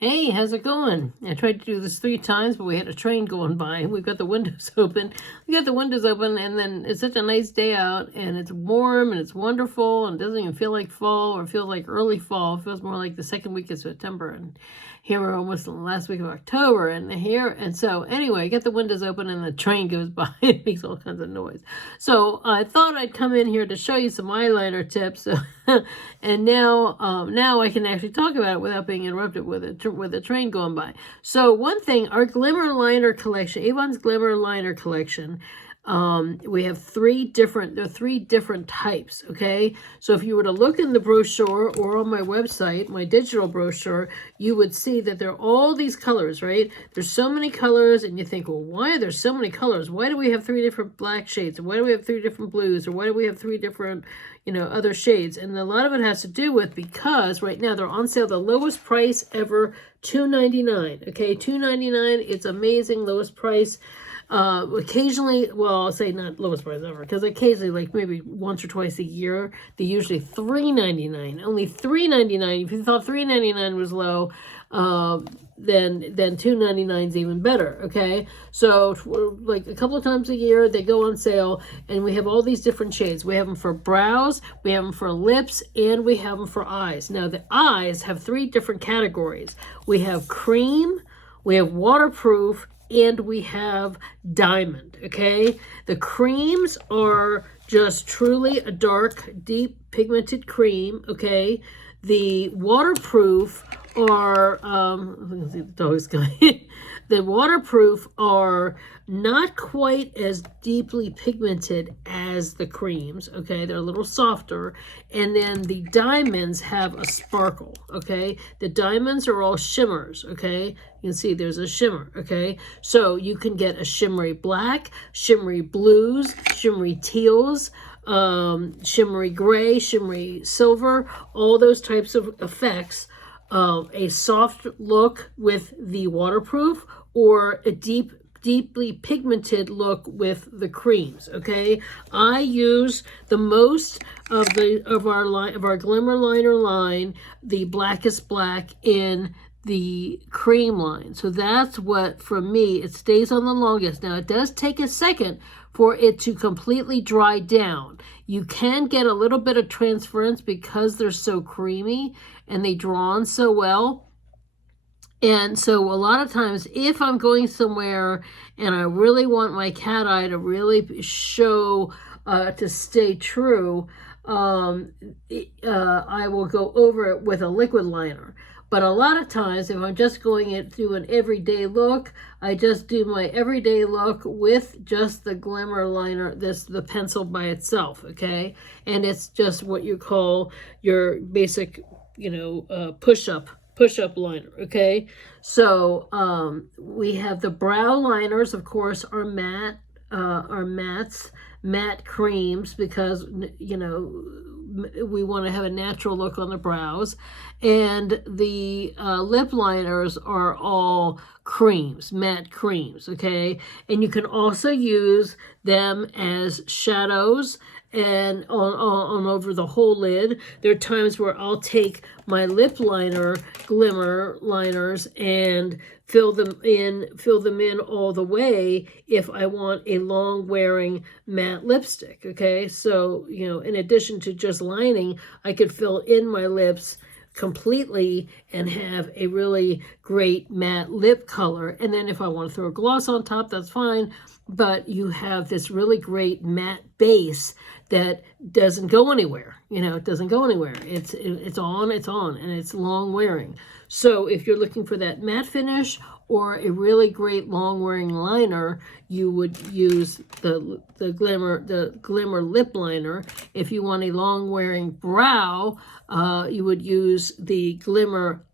Hey, how's it going? I tried to do this 3 times, but we had a train going by. We've got the windows open. We got the windows open, and then it's such a nice day out, and it's warm, and it's wonderful, and it doesn't even feel like fall or feel like early fall. It feels more like the second week of September, and here we're almost in the last week of October, and so anyway, I get the windows open, and the train goes by. It makes all kinds of noise. So I thought I'd come in here to show you some eyeliner tips, and now I can actually talk about it without being interrupted with a train going by. So one thing, our Glimmer Liner collection, Avon's Glimmer Liner collection, we have there are three different types, okay? So if you were to look in the brochure or on my website, my digital brochure, you would see that there are all these colors, right? There's so many colors, and you think, well, why are there so many colors? Why do we have 3 different black shades? Why do we have 3 different blues? Or why do we have 3 different, other shades? And a lot of it has to do with because right now they're on sale, the lowest price ever, $2.99, okay? $2.99, it's amazing, lowest price. Occasionally, well, I'll say not lowest price ever, because occasionally, like maybe once or twice a year, they're usually $3.99. Only $3.99. If you thought $3.99 was low, then $2.99 is even better. Okay, so like a couple of times a year they go on sale, and we have all these different shades. We have them for brows, we have them for lips, and we have them for eyes. Now the eyes have 3 different categories. We have cream, we have waterproof, and we have diamond, okay? The creams are just truly a dark, deep pigmented cream, okay? The waterproof are, let's see the dog's going. The waterproof are not quite as deeply pigmented as the creams, okay? They're a little softer. And then the diamonds have a sparkle, okay? The diamonds are all shimmers, okay? You can see there's a shimmer, okay? So you can get a shimmery black, shimmery blues, shimmery teals, shimmery gray, shimmery silver, all those types of effects. A soft look with the waterproof, or a deeply pigmented look with the creams. Okay, I use the most of our Glimmer Liner line, the blackest black in the cream line. So that's what, for me, it stays on the longest. Now it does take a second for it to completely dry down. You can get a little bit of transference because they're so creamy and they draw on so well. And so a lot of times, if I'm going somewhere and I really want my cat eye to really show, to stay true, I will go over it with a liquid liner. But a lot of times, if I'm just going it through an everyday look, I just do my everyday look with just the Glimmer Liner, the pencil by itself, okay? And it's just what you call your basic, push-up liner, okay? So we have the brow liners, of course, are matte creams, because we want to have a natural look on the brows. And the lip liners are all creams, matte creams, okay? And you can also use them as shadows and on over the whole lid. There are times where I'll take my lip liner glimmer liners and fill them in all the way if I want a long wearing matte lipstick, okay? So, in addition to just lining, I could fill in my lips completely and have a really great matte lip color. And then if I want to throw a gloss on top, that's fine. But you have this really great matte base that doesn't go anywhere. It doesn't go anywhere. It's on, and it's long wearing. So if you're looking for that matte finish or a really great long wearing liner, you would use the Glimmer lip liner. If you want a long wearing brow, you would use the Glimmer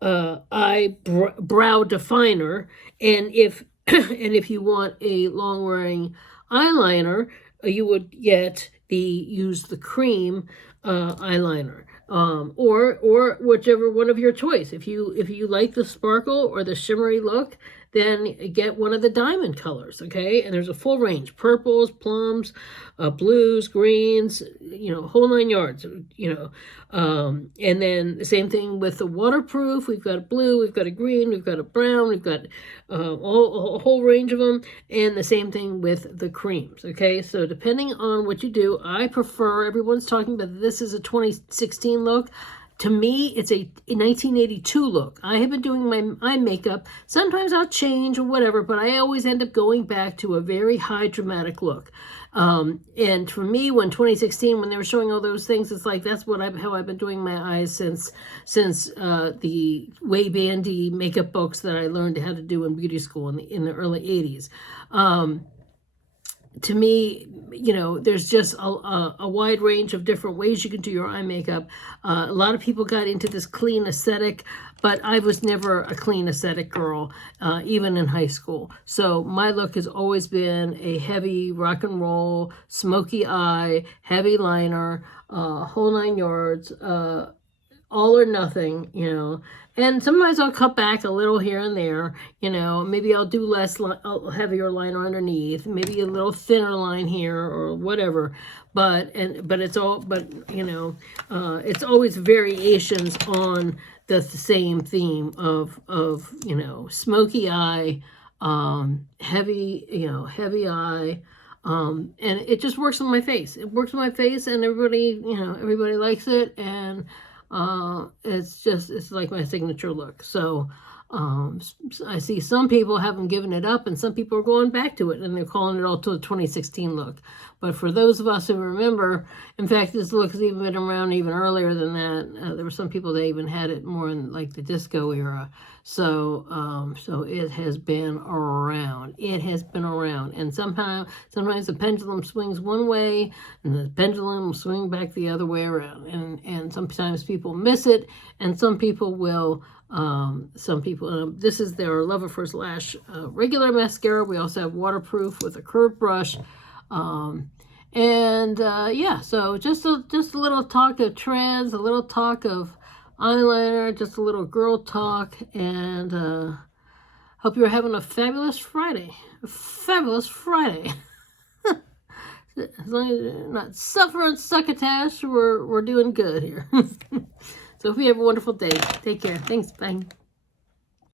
brow definer. And if if you want a long wearing eyeliner, you would use the cream eyeliner. Or whichever one of your choice. If you like the sparkle or the shimmery look, then get one of the diamond colors, okay? And there's a full range, purples, plums, blues, greens, you know, whole 9 yards, you know. And then the same thing with the waterproof. We've got a blue, we've got a green, we've got a brown, we've got a whole range of them. And the same thing with the creams, okay? So depending on what you do, I prefer, everyone's talking about this is a 2016 look. To me, it's a 1982 look. I have been doing my eye makeup. Sometimes I'll change or whatever, but I always end up going back to a very high dramatic look. And for me, when 2016, when they were showing all those things, it's like that's what how I've been doing my eyes since the Way Bandy makeup books that I learned how to do in beauty school in the early 80s. To me, you know, there's just a wide range of different ways you can do your eye makeup. A lot of people got into this clean aesthetic, but I was never a clean aesthetic girl, even in high school. So my look has always been a heavy rock and roll, smoky eye, heavy liner, whole 9 yards, all or nothing, you know. And sometimes I'll cut back a little here and there, you know. Maybe I'll do less heavier liner underneath, maybe a little thinner line here or whatever. But it's all, but you know, it's always variations on the same theme of you know, smoky eye, heavy, you know, heavy eye. And it just works on my face. It works on my face, and everybody, you know, everybody likes it, and it's like my signature look. So I see some people haven't given it up, and some people are going back to it, and they're calling it all to the 2016 look. But for those of us who remember, in fact, this look has even been around even earlier than that. There were some people that even had it more in like the disco era. So so it has been around. It has been around. And sometimes the pendulum swings one way, and the pendulum will swing back the other way around. And sometimes people miss it, and some people will. Some people, this is their Love at First Lash regular mascara. We also have waterproof with a curved brush. Yeah, so just a little talk of trends, a little talk of eyeliner, just a little girl talk, and hope you're having a fabulous Friday. A fabulous Friday. As long as you're not suffering succotash, we're doing good here. So hope you have a wonderful day. Take care. Thanks. Bye.